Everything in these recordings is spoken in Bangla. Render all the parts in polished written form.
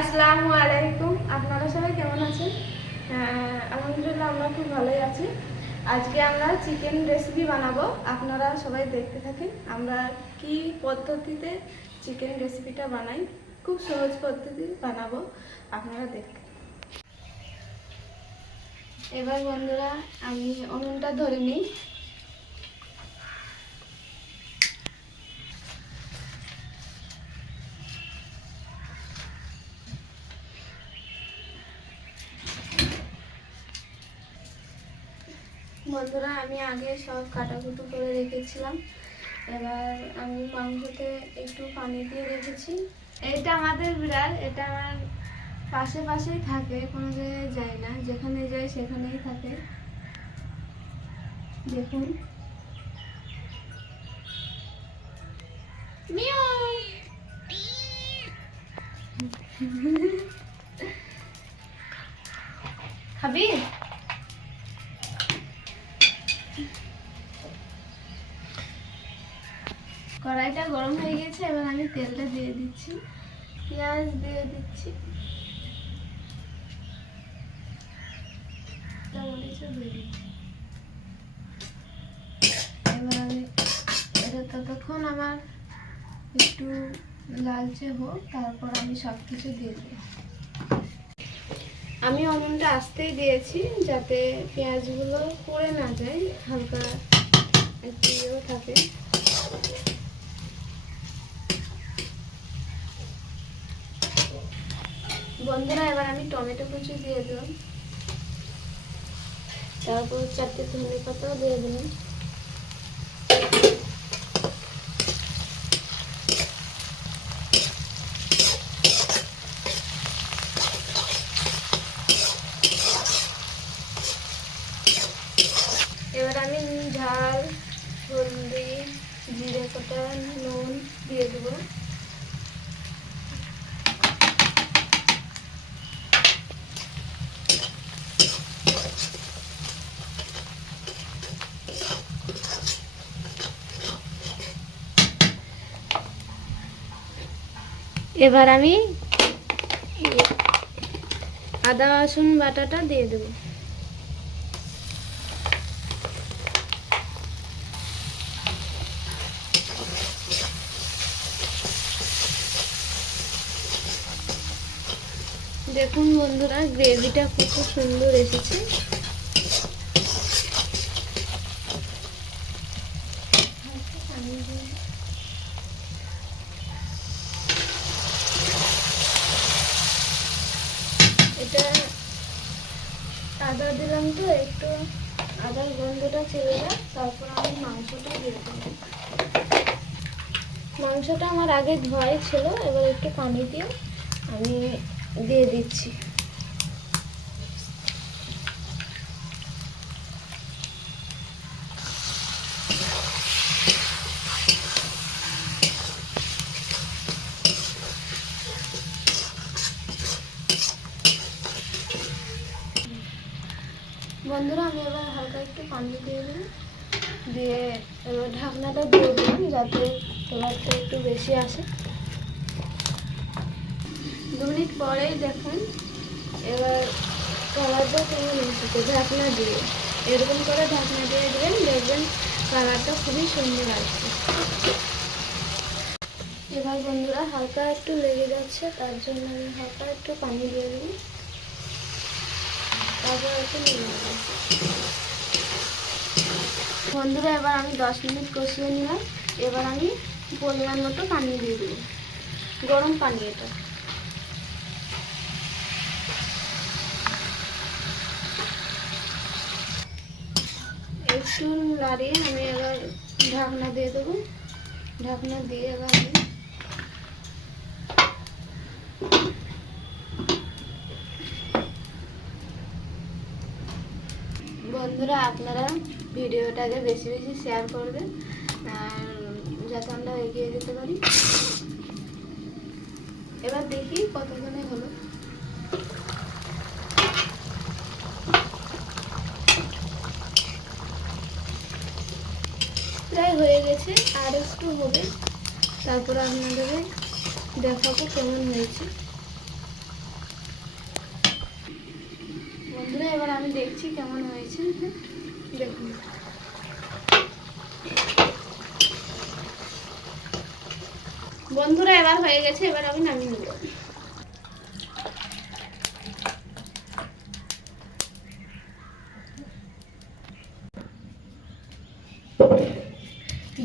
আসসালামু আলাইকুম। আপনারা সবাই কেমন আছেন? আলহামদুলিল্লাহ আমরা খুব ভালোই আছি। আজকে আমরা চিকেন রেসিপি বানাবো, আপনারা সবাই দেখতে থাকেন আমরা কি পদ্ধতিতে চিকেন রেসিপিটা বানাই। খুব সহজ পদ্ধতি বানাবো, আপনারা দেখেন। এবার বন্ধুরা আমি উনুনটা ধরে নিই। বন্ধুরা আমি আগে সব কাটাকুটো করে রেখেছিলাম। এবার আমি মাংসতে একটু পানি দিয়ে রেখেছি। এটা আমাদের বিড়াল, এটা আমার পাশে পাশেই থাকে, কোনো জায়গায় যায় না, যেখানে যায় সেখানেই থাকে। দেখুন খাবি? কড়াইটা গরম হয়ে গেছে, এবার আমি তেলটা দিয়ে দিচ্ছি, পেঁয়াজ দিয়ে দিচ্ছি, এবার আমি এটা ততক্ষণ আমার একটু লালচে হোক, তারপর আমি সব কিছু দিয়ে দেব। আমি উনুনটা আস্তেই দিয়েছি যাতে পেঁয়াজগুলো পুড়ে না যায়, হালকা একটু ইয়েও থাকে। বন্ধুরা এবার আমি টমেটো কুচি দিয়ে দিলাম, তারপর 4টে ধনে পাতাও দিয়ে দিলাম। এবার আমি ঝাল, হলদি, জিরে ফোঁটা, নুন দিয়ে দেবো। এবার আমি আদা রসুন বাটাটা দিয়ে দেবো। দেখুন বন্ধুরা গ্রেভিটা কত সুন্দর এসেছে। এটা আদা দিলাম তো, একটু আদার গন্ধটা চলে যায়, তারপর আমি মাংসটা দিয়ে দেবো। মাংসটা আমার আগে ধোয়াই ছিল, এবার একটু পানি দিয়ে আমি দিয়ে দিচ্ছি। বন্ধুরা আমি এবার হালকা একটু পানি দিয়ে দিই, দিয়ে এবার ঢাকনাটা দিয়ে দিলাম যাতে কালারটা একটু বেশি আসে। 2 মিনিট পরেই দেখুন এবার কালারটা কেমন এসেছে। ঢাকনা দিয়ে এরকম করে ঢাকনা দিয়ে দেবেন, দেখবেন কালারটা খুবই সুন্দর আসছে। এবার বন্ধুরা হালকা একটু লেগে যাচ্ছে, তার জন্য আমি হালকা একটু পানি দিয়ে দেবো, তারপর একটু লেগে যাবে। বন্ধুরা এবার আমি 10 মিনিট কষিয়ে নিলাম। এবার আমি পরিমাণ মতো পানি দিয়ে দেবো, গরম পানি। এটা একটু লাড়িয়ে আমি এবার ঢাকনা দিয়ে দেবো। ঢাকনা দিয়ে এবার আমি বন্ধুরা আপনারা ভিডিওটাকে বেশি বেশি শেয়ার করবেন, আর যাতে আমরা এগিয়ে যেতে পারি। এবার দেখি কতক্ষণে হলো। প্রায় হয়ে গেছে, আর একটু হবে, তারপর আপনাদের দেখাবো কেমন হয়েছে। এবার আমি দেখছি কেমন হয়েছে। দেখুন বন্ধুরা, এবার হয়ে গেছে, এবার আমি নামিয়ে নেব।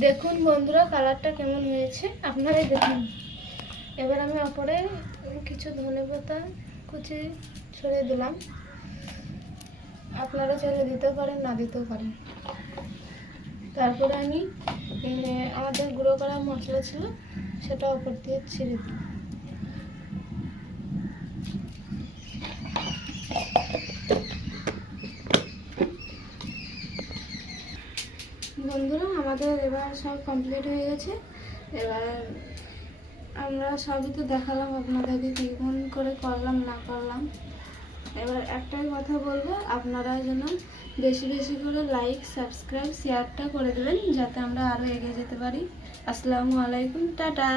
দেখুন বন্ধুরা, কালারটা কেমন হয়েছে আপনারাই দেখুন। এবার আমি ওপরে কিছু ধনেপাতা কুচি ছড়িয়ে দিলাম। আপনারা চাইলে দিতেও পারেন, না দিতেও পারেন। তারপরে আমি আমাদের গুঁড়ো করা মশলা ছিল সেটা ওপর দিয়ে ছিঁড়ে দিই। বন্ধুরা, আমাদের এবার সব কমপ্লিট হয়ে গেছে। এবার আমরা সবই তো দেখালাম আপনাদেরকে কেমন করে করলাম না করলাম। এবার একটাই কথা বলবো, আপনারা যেন বেশি বেশি করে লাইক, সাবস্ক্রাইব, শেয়ারটা করে দেবেন, যাতে আমরা আরও এগিয়ে যেতে পারি। আসসালামু আলাইকুম, টাটা।